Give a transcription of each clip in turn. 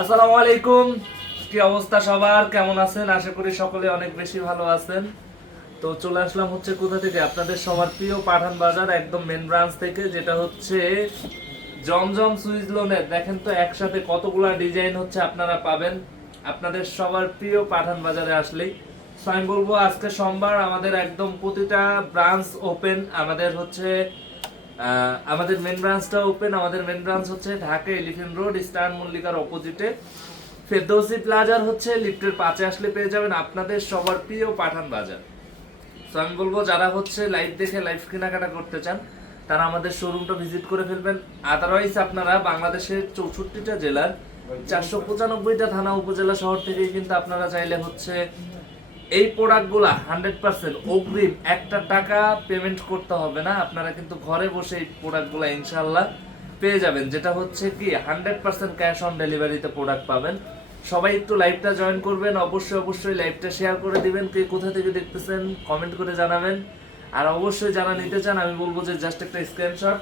আসসালামু আলাইকুম। কি অবস্থা সবার? কেমন আছেন? আশা করি সকলে অনেক বেশি ভালো আছেন। তো চলে আসলাম হচ্ছে কোথা থেকে? আপনাদের সবার প্রিয় পাঠান বাজার, একদম মেন ব্রাঞ্চ থেকে, যেটা হচ্ছে জমজম লোনের। দেখেন তো একসাথে কতগুলা ডিজাইন হচ্ছে আপনারা পাবেন। আপনাদের সবার প্রিয় পাঠান বাজারে আসলেই। আমি বলব আজকে সোমবার আমাদের একদম প্রতিটা ব্রাঞ্চ ওপেন আমাদের হচ্ছে আমাদের মেন ব্রাঞ্চটা ওপেন আমাদের মেন ব্রাঞ্চ হচ্ছে ঢাকা এলিফেন্ট রোড স্টার মল্লিকার অপোজিটে ফেরদৌসি প্লাজার হচ্ছে লিফটের পাঁচে আসলে পেয়ে যাবেন আপনাদের সবার প্রিয় পাঠান বাজার। তো আমি বলব, যারা হচ্ছে লাইভ দেখে লাইভ কেনাকাটা করতে চান, তারা আমাদের শোরুমটা ভিজিট করে ফেলবেন। আদারওয়াইজ আপনারা বাংলাদেশের চৌষট্টিটা জেলার চারশো পঁচানব্বইটা থানা উপজেলা শহর থেকেই কিন্তু আপনারা চাইলে হচ্ছে এই প্রোডাক্টগুলা হান্ড্রেড পার্সেন্ট অগ্রিম। একটা টাকা পেমেন্ট করতে হবে না। আপনারা কিন্তু ঘরে বসে এই প্রোডাক্টগুলা ইনশাল্লাহ পেয়ে যাবেন। যেটা হচ্ছে কি হান্ড্রেড পার্সেন্ট ক্যাশ অন ডেলিভারিতে প্রোডাক্ট পাবেন। সবাই একটু লাইভটা জয়েন করবেন। অবশ্যই অবশ্যই লাইভটা শেয়ার করে দিবেন। কে কোথা থেকে দেখতেছেন কমেন্ট করে জানাবেন। আর অবশ্যই যারা নিতে চান, আমি বলব যে জাস্ট একটা স্ক্রিনশট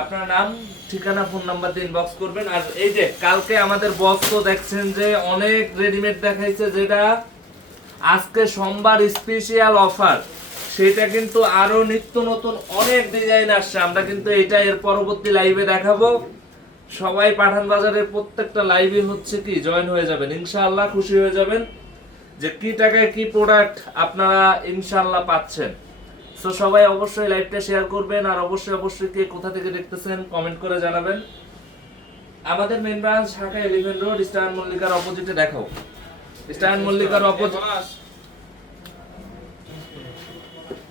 আপনার নাম, ঠিকানা ফোন নাম্বার দিয়ে ইনবক্স করবেন। আর এই যে, কালকে আমাদের বক্স তো দেখছেন যে অনেক রেডিমেড দেখাইছে যেটা আজকে সোমবার স্পেশাল অফার সেটা কিন্তু আরও নিত্য নতুন অনেক ডিজাইন আসছে। আমরা কিন্তু এটা এর পরবর্তী লাইভে দেখাবো। সবাই পাঠান বাজারের প্রত্যেকটা লাইভে হচ্ছে কি জয়েন হয়ে যাবেন। ইনশাআল্লাহ খুশি হয়ে যাবেন যে কি টাকায় কি প্রোডাক্ট আপনারা ইনশাআল্লাহ পাচ্ছেন। সো সবাই অবশ্যই লাইভটা শেয়ার করবেন আর অবশ্যই অবশ্যই কে কোথা থেকে দেখতেছেন কমেন্ট করে জানাবেন। আমাদের main branch Dhaka Elephant Road Star মল্লিকার অপোজিটে দেখাও। স্টার মল্লিকার অপোজিট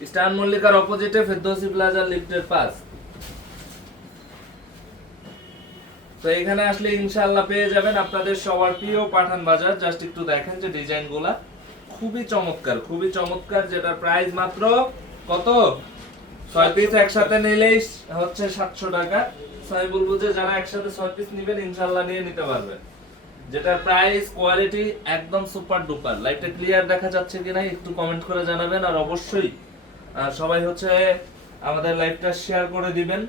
স্টার মল্লিকার অপোজিটে প্লাজা লিফটের তো এখানে আসলে ইনশাআল্লাহ পেয়ে যাবেন আপনাদের সবার প্রিয় পাঠান বাজার। জাস্ট একটু দেখেন যে খুবই চমৎকার খুবই চমৎকার যেটা প্রাইস মাত্র কত? ছয় পিস একসাথে নিলেই হচ্ছে সাতশো টাকা। আমি বলব যে যারা একসাথে ছয় পিস নিবেন, ইনশাআল্লাহ নিয়ে নিতে পারবেন। যেটার প্রাইস কোয়ালিটি একদম সুপার ডুপার লাইটটা ক্লিয়ার দেখা যাচ্ছে কিনা একটু কমেন্ট করে জানাবেন। আর অবশ্যই সবাই হচ্ছে আমাদের লাইভটা শেয়ার করে দিবেন।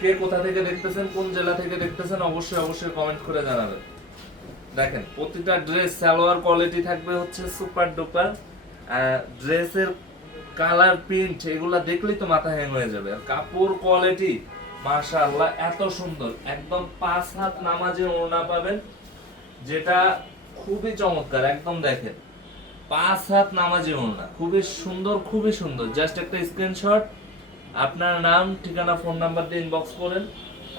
কে কোথা থেকে দেখতেছেন, কোন জেলা থেকে দেখতেছেন, অবশ্যই অবশ্যই কমেন্ট করে জানাবেন। দেখেন, প্রতিটা ড্রেস সালোয়ার কোয়ালিটি থাকবে হচ্ছে সুপার ডুপার ড্রেসের কালার প্রিন্ট এগুলা দেখলেই তো মাথা হ্যাং হয়ে যাবে। আর কাপড় কোয়ালিটি মাশাআল্লাহ, এত সুন্দর। একদম পাঁচ হাত নামাজে ওড়না পাবেন। যেটা খুবই চমৎকার, একদম দেখেন। পাঁচ হাত নামাজে ওড়না, খুবই সুন্দর খুবই সুন্দর। জাস্ট একটা স্ক্রিনশট আপনার নাম, ঠিকানা ফোন নাম্বার দিয়ে ইনবক্স করেন,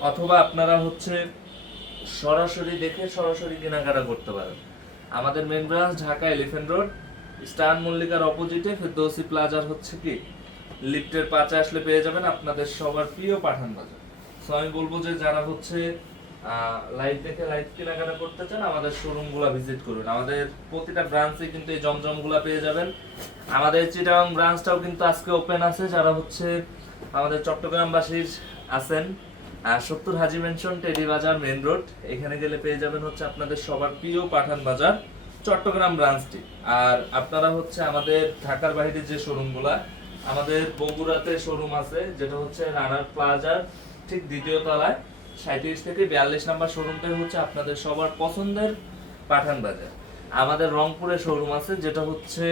অথবা আপনারা হচ্ছে সরাসরি দেখে সরাসরি কেনাকাটা করতে পারেন। আমাদের main branch Dhaka elephant road star মল্লিকার অপোজিটে ফেরদৌসি প্লাজার হচ্ছে কি লিফটের পাচে আসলে পেয়ে যাবেন আপনাদের সবার প্রিয় পাঠান বাজার। সো আমি বলব যে যারা হচ্ছে লাইভ দেখে লাইভ কেনাকাটা করতে চান, আমাদের শোরুমগুলা ভিজিট করুন। আমাদের প্রতিটা ব্রাঞ্চে কিন্তু এই জমজমগুলা পেয়ে যাবেন। আমাদের চিটাগাং ব্রাঞ্চটাও কিন্তু আজকে ওপেন আছে, যারা হচ্ছে আমাদের চট্টগ্রামবাসীর আছেন। সত্তর হাজি মেনশন টেডি বাজার মেন রোড এখানে গেলে পেয়ে যাবেন হচ্ছে আপনাদের সবার প্রিয় পাঠান বাজার, চট্টগ্রাম ব্রাঞ্চটি আর আপনারা হচ্ছে আমাদের ঢাকার বাইরে যে শোরুমগুলা আমাদের বগুড়াতে শোরুম আছে, যেটা হচ্ছে রানার প্লাজার ঠিক দ্বিতীয় তলায়। সাঁত্রিশ থেকে বিয়াল্লিশ নাম্বার শোরুমটাই হচ্ছে আপনাদের সবার পছন্দের পাঠান বাজার। আমাদের রংপুরে শোরুম আছে, যেটা হচ্ছে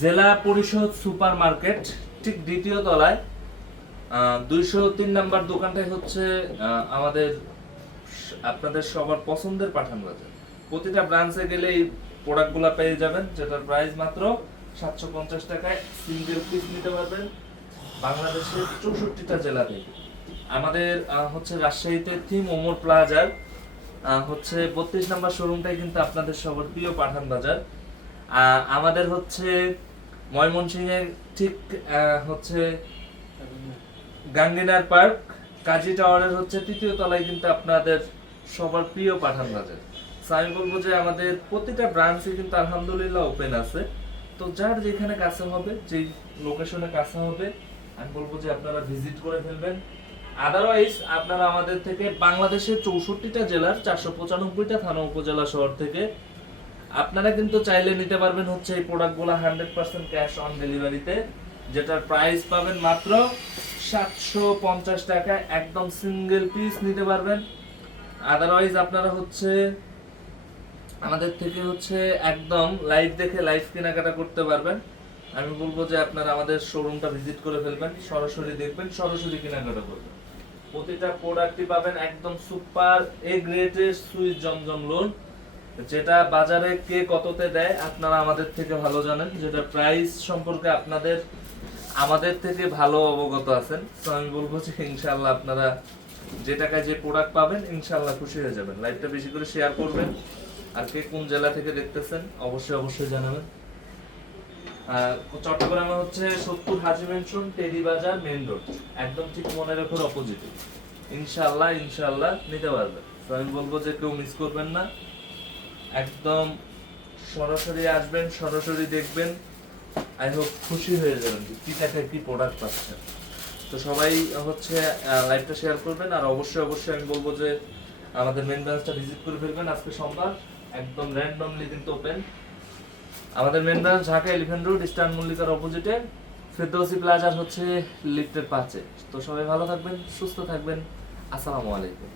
জেলা পরিষদ সুপার মার্কেট ঠিক দ্বিতীয় তলায়। দুইশো তিন নাম্বার দোকানটাই হচ্ছে আমাদের আপনাদের সবার পছন্দের পাঠান বাজার। প্রতিটা ব্রাঞ্চে গেলে এই প্রোডাক্টগুলো পেয়ে যাবেন, যেটার প্রাইস মাত্র সাতশো পঞ্চাশ টাকায় সিঙ্গেল পিস নিতে পারবেন। বাংলাদেশের চৌষট্টিটা জেলা থেকে আমাদের হচ্ছে রাজশাহীতে থিম ওমর প্লাজার হচ্ছে বত্রিশ নাম্বার শোরুমটাই কিন্তু আপনাদের সবার প্রিয় পাঠান বাজার। আমাদের হচ্ছে ময়মনসিংহের ঠিক হচ্ছে গাঙ্গিনার পার্ক, কাজী টাওয়ারের হচ্ছে তৃতীয় তলায় কিন্তু আপনাদের সবার প্রিয় পাঠান বাজার। আমি বলব যে আমাদের প্রতিটা ব্রাঞ্চে কিন্তু আলহামদুলিল্লাহ ওপেন আছে। তো যার যেখানে কাছে হবে, যেই লোকেশনে কাছে হবে, আমি বলব যে আপনারা ভিজিট করে ফেলবেন। আদারওয়াইজ আপনারা আমাদের থেকে বাংলাদেশের চৌষট্টিটা জেলার চারশো পঁচানব্বইটা থানা উপজেলা শহর থেকে আপনারা কিন্তু চাইলে নিতে পারবেন হচ্ছে এই প্রোডাক্টগুলো হান্ড্রেড পার্সেন্ট ক্যাশ অন ডেলিভারিতে যেটার প্রাইস পাবেন মাত্র সাতশো পঞ্চাশ টাকা। একদম সিঙ্গেল পিস নিতে পারবেন। আদারওয়াইজ আপনারা হচ্ছে আমাদের থেকে হচ্ছে একদম লাইভ দেখে লাইভ কেনাকাটা করতে পারবেন। আমি বলব যে আপনারা আমাদের শোরুমটা ভিজিট করে ফেলবেন, সরাসরি দেখবেন, সরাসরি কেনাকাটা করবেন। প্রতিটা প্রোডাক্টই পাবেন একদম সুপার এ গ্রেডের সুইচ জমজম লোন যেটা বাজারে কে কততে দেয় আপনারা আমাদের থেকে ভালো জানেন, যেটা প্রাইস সম্পর্কে আপনাদের, আমাদের থেকে ভালো অবগত আছেন। তো আমি বলব যে ইনশাআল্লাহ আপনারা যে টাকায় যে প্রোডাক্ট পাবেন, ইনশাআল্লাহ খুশি হয়ে যাবেন। লাইভটা বেশি করে শেয়ার করবেন। আর কে কোন জেলা থেকে দেখতেছেন, অবশ্যই অবশ্যই জানাবেন। চট্টগ্রামে হচ্ছে সত্তর হাজি মেনশন টেরি বাজার মেইন রোড একদম ঠিক মনে রাখুন অপোজিটে ইনশাআল্লাহ ইনশাআল্লাহ নিতে পারবেন তো আমি বলব যে কেউ মিস করবেন না। একদম সরাসরি আসবেন, সরাসরি দেখবেন। আই হোপ খুশি হয়ে যাবেন যে কি টাকায় কি প্রোডাক্ট পাচ্ছেন। তো সবাই হচ্ছে লাইভটা শেয়ার করবেন। আর অবশ্যই অবশ্যই আমি বলব যে আমাদের মেন ব্রাঞ্চটা ভিজিট করে ফেলবেন। আজকে সোমবার, একদম র্যান্ডমলি কিন্তু ওপেন আমাদের main branch Dhaka elephant road eastern মল্লিকার অপোজিটে ফেরদৌসি প্লাজার হচ্ছে লিফটের পাশে। তো সবাই ভালো থাকবেন, সুস্থ থাকবেন। আসসালামু আলাইকুম।